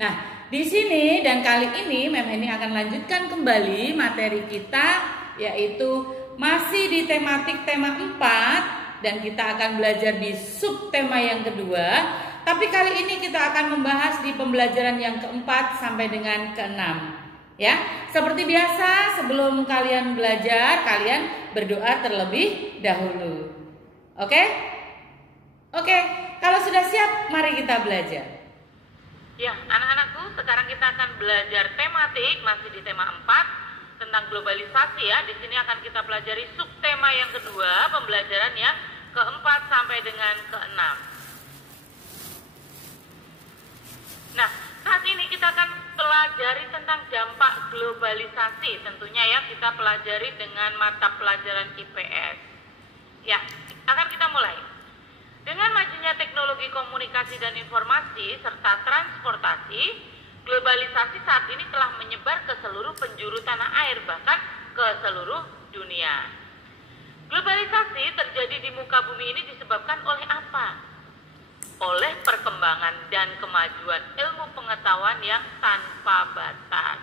Nah, di sini dan kali ini Mem Heni akan lanjutkan kembali materi kita, yaitu masih di tematik tema 4 dan kita akan belajar di subtema yang kedua. Tapi kali ini kita akan membahas di pembelajaran yang keempat sampai dengan keenam. Ya, seperti biasa sebelum kalian belajar, kalian berdoa terlebih dahulu. Oke? Oke, kalau sudah siap, mari kita belajar. Ya, anak-anakku, sekarang kita akan belajar tematik masih di tema 4 tentang globalisasi ya. Di sini akan kita pelajari subtema yang kedua, pembelajaran yang keempat sampai dengan keenam. Nah, saat ini kita akan pelajari tentang dampak globalisasi. Tentunya ya, kita pelajari dengan mata pelajaran IPS. Ya, akan kita mulai. Dengan majunya teknologi komunikasi dan informasi serta transportasi, globalisasi saat ini telah menyebar ke seluruh penjuru tanah air, bahkan ke seluruh dunia. Globalisasi terjadi di muka bumi ini disebabkan oleh apa? Oleh perkembangan dan kemajuan ilmu pengetahuan yang tanpa batas.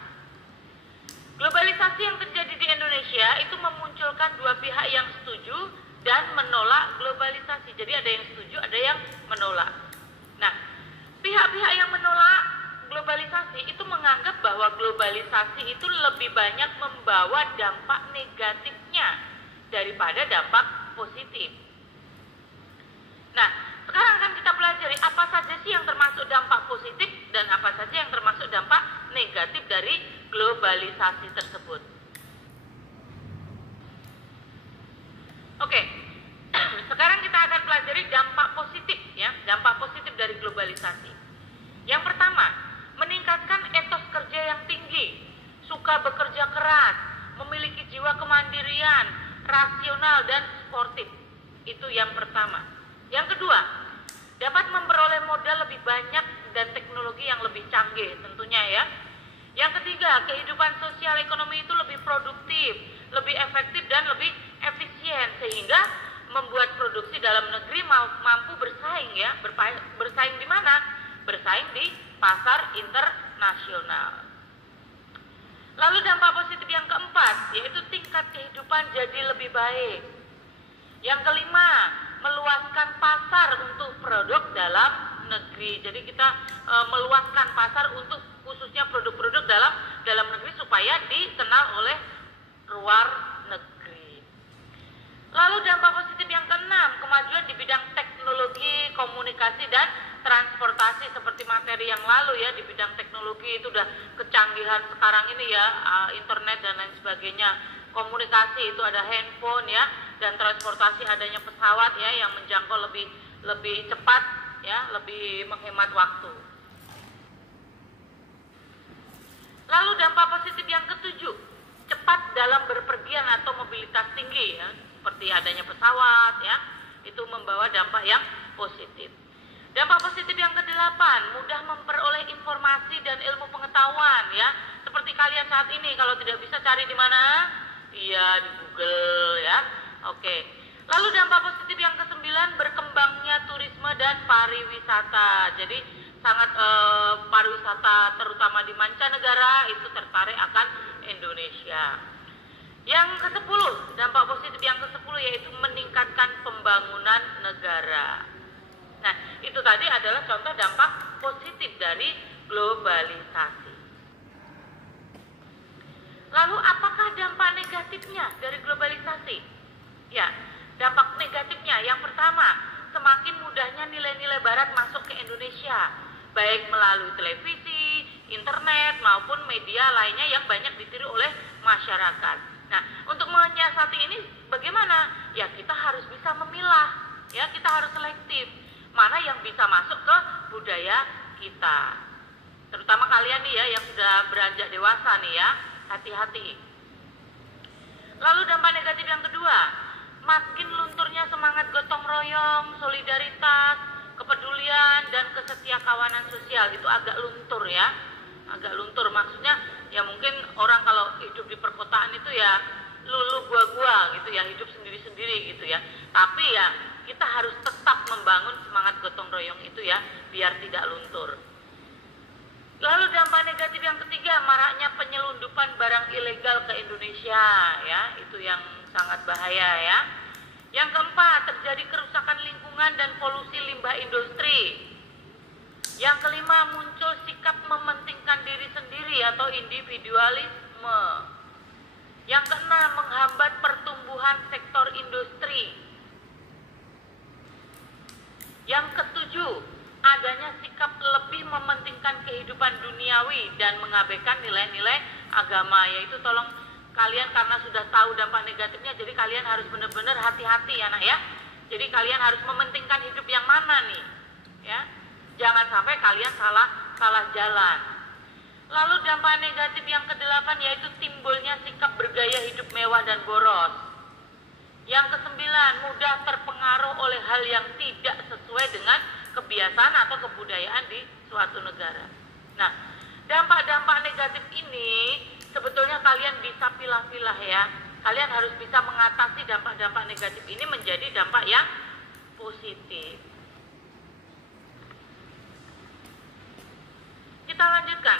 Globalisasi yang terjadi di Indonesia itu memunculkan dua pihak yang setuju dan menolak globalisasi. Jadi ada yang setuju, ada yang menolak. Nah, pihak-pihak yang menolak globalisasi itu menganggap bahwa globalisasi itu lebih banyak membawa dampak negatifnya daripada dampak positif. Nah, sekarang akan kita pelajari apa saja sih yang termasuk dampak positif dan apa saja yang termasuk dampak negatif dari globalisasi tersebut. Oke, sekarang kita akan pelajari dampak positif ya, dampak positif dari globalisasi. Yang pertama, meningkatkan etos kerja yang tinggi, suka bekerja keras, memiliki jiwa kemandirian, rasional dan sportif. Itu yang pertama. Yang kedua, dapat memperoleh modal lebih banyak dan teknologi yang lebih canggih tentunya ya. Yang ketiga, kehidupan sosial ekonomi itu lebih produktif, lebih efektif dan lebih efisien sehingga membuat produksi dalam negeri mampu bersaing ya. Bersaing di mana? Bersaing di pasar internasional. Lalu dampak positif yang keempat yaitu tingkat kehidupan jadi lebih baik. Yang kelima, meluaskan pasar untuk produk dalam negeri. Jadi kita meluaskan pasar untuk khususnya produk-produk dalam negeri supaya dikenal oleh luar negeri. Lalu dampak positif yang keenam, kemajuan di bidang teknologi, komunikasi dan transportasi seperti materi yang lalu ya, di bidang teknologi itu udah kecanggihan sekarang ini ya, internet dan lain sebagainya. Komunikasi itu ada handphone ya, dan transportasi adanya pesawat ya yang menjangkau lebih cepat ya, lebih menghemat waktu. Lalu dampak positif yang ketujuh, cepat dalam berpergian atau mobilitas tinggi ya, seperti adanya pesawat ya, itu membawa dampak yang positif. Dampak positif yang kedelapan, mudah memperoleh informasi dan ilmu pengetahuan ya, seperti kalian saat ini kalau tidak bisa cari di mana? Iya, di Google ya. Oke. Lalu dampak positif yang kesembilan, berkembangnya turisme dan pariwisata. Jadi sangat pariwisata terutama di mancanegara itu tertarik akan Indonesia. Yang ke-10, dampak positif yang ke-10 yaitu meningkatkan pembangunan negara. Nah, itu tadi adalah contoh dampak positif dari globalisasi. Lalu apakah dampak negatifnya dari globalisasi? Ya, dampak negatifnya yang pertama, semakin mudahnya nilai-nilai barat masuk ke Indonesia, baik melalui televisi, internet maupun media lainnya yang banyak ditiru oleh masyarakat. Nah, untuk menyiasati ini bagaimana? Ya, kita harus bisa memilah, ya, kita harus selektif mana yang bisa masuk ke budaya kita. Terutama kalian nih ya yang sudah beranjak dewasa nih ya, hati-hati. Lalu dampak negatif yang kedua, makin lunturnya semangat gotong royong, solidaritas, kepedulian dan kesetiakawanan sosial. Itu agak luntur ya, agak luntur. Maksudnya ya mungkin orang kalau hidup di perkotaan itu ya lulu gua gitu ya, hidup sendiri-sendiri gitu ya. Tapi ya kita harus tetap membangun semangat gotong royong itu ya biar tidak luntur. Lalu dampak negatif yang ketiga, maraknya penyelundupan barang ilegal ke Indonesia, ya, itu yang sangat bahaya ya. Yang keempat, terjadi kerusakan lingkungan dan polusi limbah industri. Yang kelima, muncul sikap mementingkan diri sendiri atau individualisme. Yang keenam, menghambat pertumbuhan sektor industri. Yang ketujuh, adanya sikap lebih mementingkan kehidupan duniawi dan mengabaikan nilai-nilai agama. Yaitu tolong kalian, karena sudah tahu dampak negatifnya, jadi kalian harus benar-benar hati-hati ya nak ya. Jadi kalian harus mementingkan hidup yang mana nih ya. Jangan sampai kalian salah jalan. Lalu dampak negatif yang kedelapan yaitu timbulnya sikap bergaya hidup mewah dan boros. Yang kesembilan, mudah terpengaruh oleh hal yang tidak sesuai dengan kebiasaan atau kebudayaan di suatu negara. Nah, dampak-dampak negatif ini sebetulnya kalian bisa pilah-pilah ya. Kalian harus bisa mengatasi dampak-dampak negatif ini menjadi dampak yang positif. Kita lanjutkan.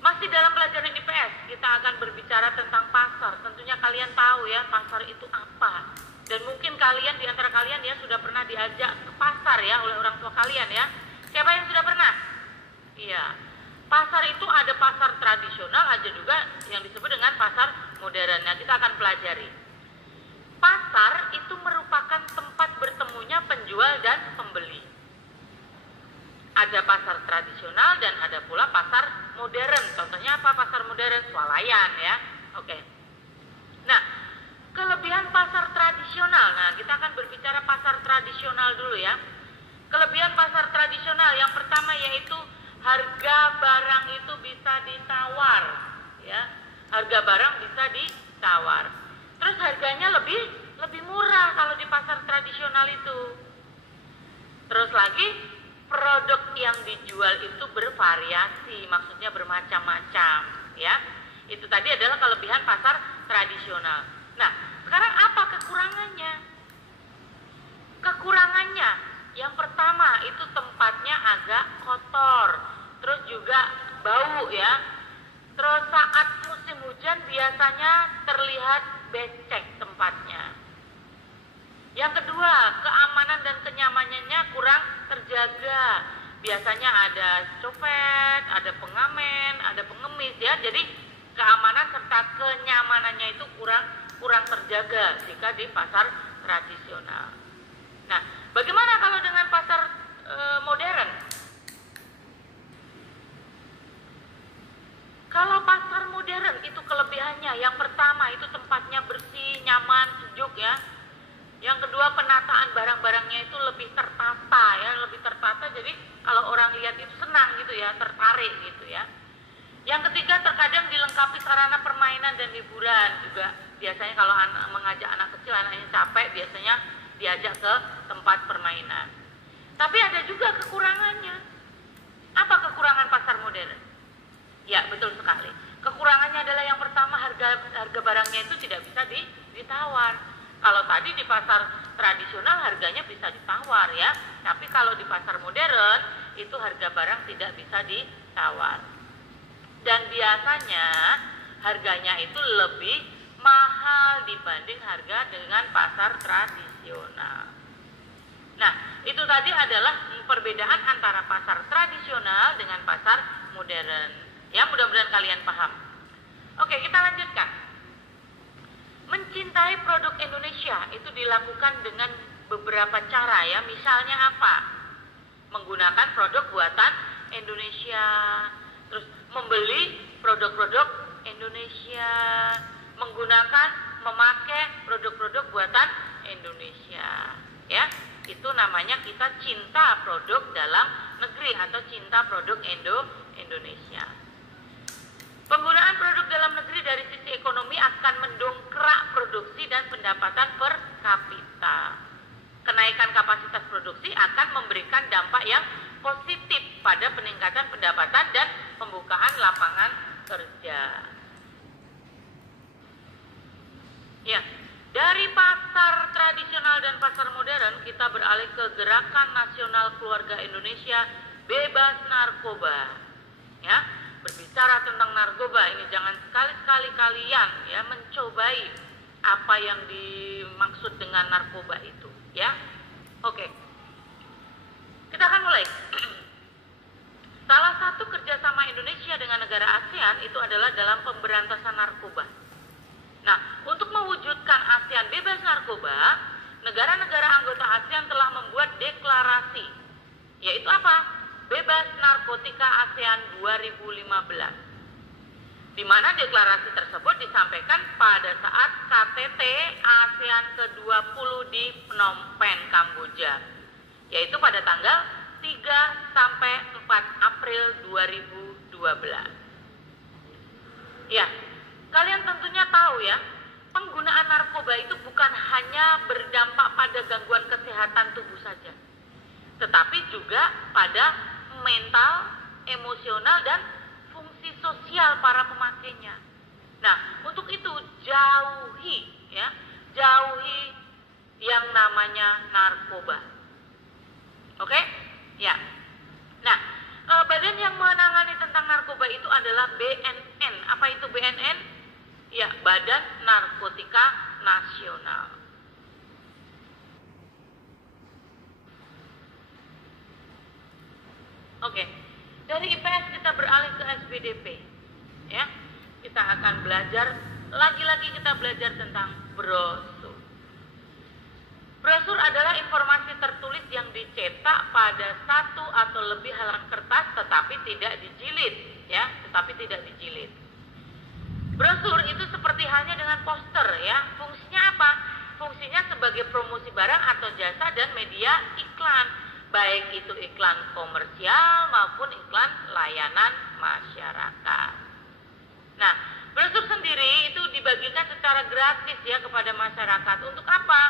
Masih dalam pelajaran IPS, kita akan berbicara tentang pasar. Tentunya kalian tahu ya, pasar itu apa. Dan mungkin kalian, di antara kalian ya, sudah pernah diajak ke pasar ya oleh orang tua kalian ya. Siapa yang sudah pernah? Iya. Pasar itu ada pasar tradisional, ada juga yang disebut dengan pasar modern. Nah, kita akan pelajari. Pasar itu merupakan tempat bertemunya penjual dan pembeli. Ada pasar tradisional dan ada pula pasar modern. Contohnya apa pasar modern? Swalayan ya. Oke. Nah, kelebihan pasar tradisional. Nah, kita akan berbicara pasar tradisional dulu ya. Kelebihan pasar tradisional yang pertama yaitu harga barang itu bisa ditawar ya. Harga barang bisa ditawar. Terus harganya lebih murah kalau di pasar tradisional itu. Terus lagi, produk yang dijual itu bervariasi, maksudnya bermacam-macam ya. Itu tadi adalah kelebihan pasar tradisional. Nah, sekarang apa kekurangannya? Kekurangannya yang pertama itu tempatnya agak kotor, terus juga bau ya. Terus saat musim hujan biasanya terlihat becek tempatnya. Yang kedua, keamanan dan kenyamanannya kurang terjaga. Biasanya ada copet, ada pengamen, ada pengemis ya. Jadi keamanan serta kenyamanannya itu kurang terjaga jika di pasar tradisional. Nah, bagaimana kalau dengan pasar modern? Kalau pasar modern itu kelebihannya, yang pertama itu tempatnya bersih, nyaman, sejuk ya. Yang kedua, penataan barang-barangnya itu lebih tertata ya, lebih tertata. Jadi kalau orang lihat itu senang gitu ya, tertarik gitu ya. Yang ketiga, terkadang dilengkapi sarana permainan dan hiburan juga. Biasanya kalau mengajak anak kecil, anaknya capek, biasanya diajak ke tempat permainan. Tapi ada juga kekurangannya. Apa kekurangan pasar modern? Ya, betul sekali. Kekurangannya adalah yang pertama, harga barangnya itu tidak bisa ditawar. Kalau tadi di pasar tradisional harganya bisa ditawar ya, tapi kalau di pasar modern itu harga barang tidak bisa ditawar. Dan biasanya harganya itu lebih mahal dibanding harga dengan pasar tradisional. Nah, itu tadi adalah perbedaan antara pasar tradisional dengan pasar modern. Ya, mudah-mudahan kalian paham. Oke, kita lanjutkan. Mencintai produk Indonesia itu dilakukan dengan beberapa cara ya. Misalnya apa? Menggunakan produk buatan Indonesia, terus membeli produk-produk Indonesia, memakai produk-produk buatan Indonesia ya. Itu namanya kita cinta produk dalam negeri atau cinta produk Indonesia. Penggunaan produk dalam negeri dari sisi ekonomi akan mendongkrak produksi dan pendapatan per kapita. Kenaikan kapasitas produksi akan memberikan dampak yang positif pada peningkatan pendapatan dan pembukaan lapangan kerja. Ya, dari pasar tradisional dan pasar modern kita beralih ke Gerakan Nasional Keluarga Indonesia bebas narkoba. Ya, berbicara tentang narkoba ini jangan sekali-sekali kalian ya mencobai apa yang dimaksud dengan narkoba itu, ya. Oke. Kita akan mulai. Salah satu kerjasama Indonesia dengan negara ASEAN itu adalah dalam pemberantasan narkoba. Nah, untuk mewujudkan ASEAN bebas narkoba, negara-negara anggota ASEAN telah membuat deklarasi, yaitu apa? Bebas Narkotika ASEAN 2015. Di mana deklarasi tersebut disampaikan pada saat KTT ASEAN ke-20 di Phnom Penh, Kamboja, yaitu pada tanggal 3 sampai 4 April 2012. Ya, kalian tentunya tahu ya, penggunaan narkoba itu bukan hanya berdampak pada gangguan kesehatan tubuh saja, tetapi juga pada mental, emosional, dan fungsi sosial para pemakainya. Nah, untuk itu jauhi yang namanya narkoba. Oke? Ya. Nah, badan yang menangani tentang narkoba itu adalah BNN. Apa itu BNN? Ya, Badan Narkotika Nasional. Oke, dari IPS kita beralih ke SBDP, ya. Kita akan belajar, lagi-lagi kita belajar tentang brosur. Brosur adalah informasi tertulis yang dicetak pada satu atau lebih halaman kertas, tetapi tidak dijilid, ya, tetapi tidak dijilid. Brosur itu seperti halnya dengan poster, ya. Fungsinya apa? Fungsinya sebagai promosi barang atau jasa dan media iklan, baik itu iklan komersial maupun iklan layanan masyarakat. Nah, brosur sendiri itu dibagikan secara gratis ya kepada masyarakat. Untuk apa?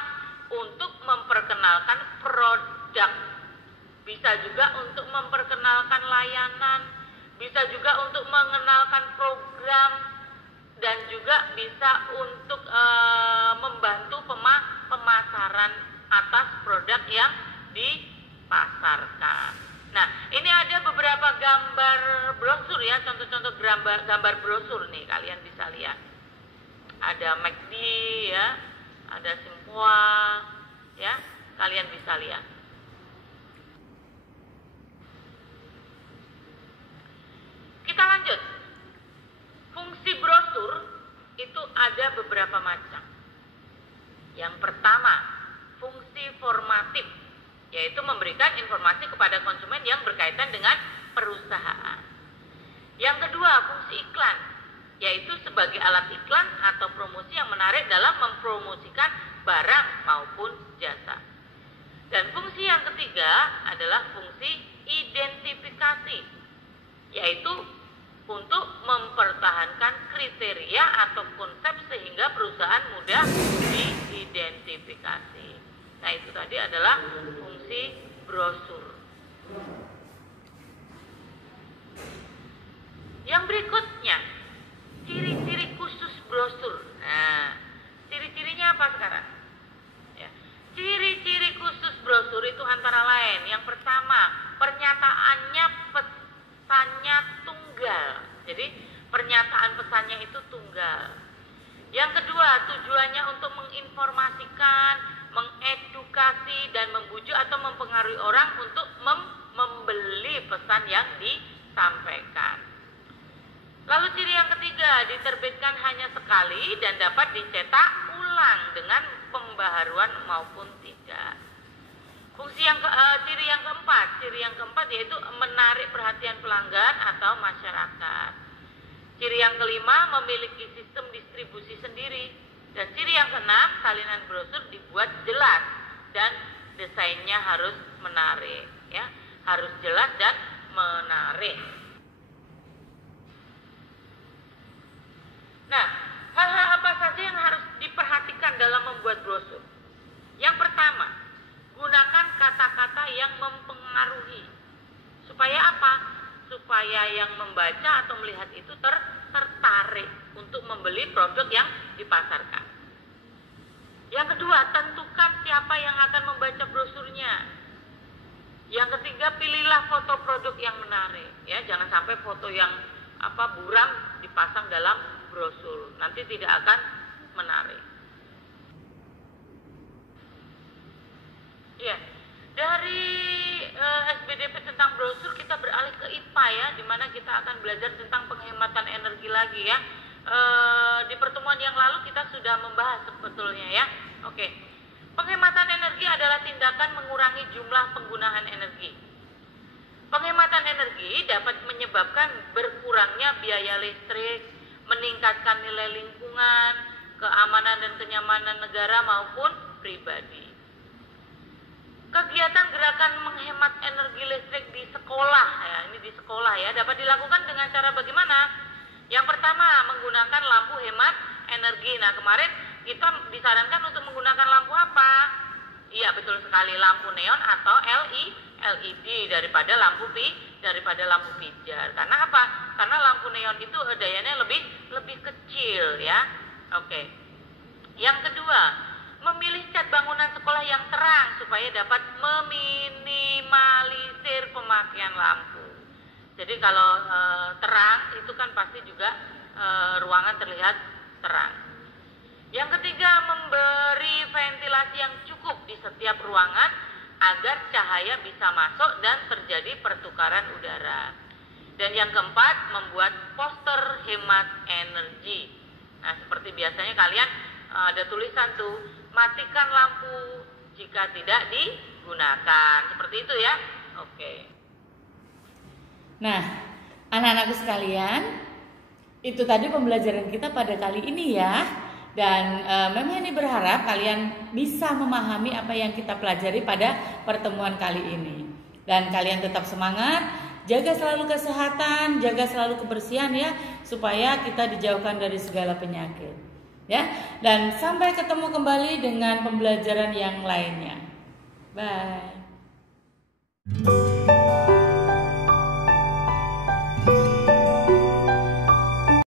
Untuk memperkenalkan produk. Bisa juga untuk memperkenalkan layanan, bisa juga untuk mengenalkan program, dan juga bisa untuk membantu pemasaran atas produk yang dipasarkan. Nah, ini ada beberapa gambar brosur ya, contoh-contoh gambar brosur nih, kalian bisa lihat. Ada McD ya, ada Simpoa ya, kalian bisa lihat. Kita lanjut. Fungsi brosur itu ada beberapa macam. Yang pertama, fungsi formatif, yaitu memberikan informasi kepada konsumen yang berkaitan dengan perusahaan. Yang kedua, fungsi iklan, yaitu sebagai alat iklan atau promosi yang menarik dalam mempromosikan barang maupun jasa. Dan fungsi yang ketiga adalah fungsi identifikasi, yaitu untuk mempertahankan kriteria atau konsep sehingga perusahaan mudah diidentifikasi. Nah, itu tadi adalah fungsi brosur. Yang berikutnya, ciri-ciri khusus brosur. Nah, ciri-cirinya apa sekarang? Ya. Ciri-ciri khusus brosur itu antara lain, yang pertama, pernyataannya pesannya tunggal. Jadi, pernyataan pesannya itu tunggal. Yang kedua, tujuannya untuk menginformasikan, mengedukasi, dan membujuk atau mempengaruhi orang untuk membeli pesan yang disampaikan. Lalu ciri yang ketiga, diterbitkan hanya sekali dan dapat dicetak ulang dengan pembaharuan maupun tidak. Ciri yang keempat yaitu menarik perhatian pelanggan atau masyarakat. Ciri yang kelima, memiliki sistem distribusi sendiri. Dan ciri yang keenam, salinan brosur dibuat jelas dan desainnya harus menarik, ya, harus jelas dan menarik. Nah, hal-hal apa saja yang harus diperhatikan dalam membuat brosur? Yang pertama, gunakan kata-kata yang mempengaruhi. Supaya apa? Supaya yang membaca atau melihat itu tertarik untuk membeli produk yang dipasarkan. Yang kedua, tentukan siapa yang akan membaca brosurnya. Yang ketiga, pilihlah foto produk yang menarik ya, jangan sampai foto yang buram dipasang dalam brosur, nanti tidak akan menarik. Ya, dari SBDP tentang brosur kita beralih ke IPA ya, dimana kita akan belajar tentang penghematan energi lagi ya. Di pertemuan yang lalu kita sudah membahas sebetulnya ya. Oke, penghematan energi adalah tindakan mengurangi jumlah penggunaan energi. Penghematan energi dapat menyebabkan berkurangnya biaya listrik, meningkatkan nilai lingkungan, keamanan dan kenyamanan negara maupun pribadi. Kegiatan gerakan menghemat energi listrik di sekolah ya, ini di sekolah ya, dapat dilakukan dengan cara bagaimana? Yang pertama, menggunakan lampu hemat energi. Nah, kemarin kita disarankan untuk menggunakan lampu apa? Iya, betul sekali, lampu neon atau LED daripada lampu pijar. Karena apa? Karena lampu neon itu dayanya lebih kecil ya. Oke. Yang kedua, memilih cat bangunan sekolah yang terang supaya dapat meminimalisir pemakaian lampu. Jadi kalau terang itu kan pasti juga ruangan terlihat terang. Yang ketiga, memberi ventilasi yang cukup di setiap ruangan agar cahaya bisa masuk dan terjadi pertukaran udara. Dan yang keempat, membuat poster hemat energi. Nah, seperti biasanya kalian ada tulisan tuh, matikan lampu jika tidak digunakan. Seperti itu ya. Oke. Nah, anak-anakku sekalian, itu tadi pembelajaran kita pada kali ini ya. Dan Mem ini berharap kalian bisa memahami apa yang kita pelajari pada pertemuan kali ini. Dan kalian tetap semangat, jaga selalu kesehatan, jaga selalu kebersihan ya, supaya kita dijauhkan dari segala penyakit. Ya, dan sampai ketemu kembali dengan pembelajaran yang lainnya. Bye.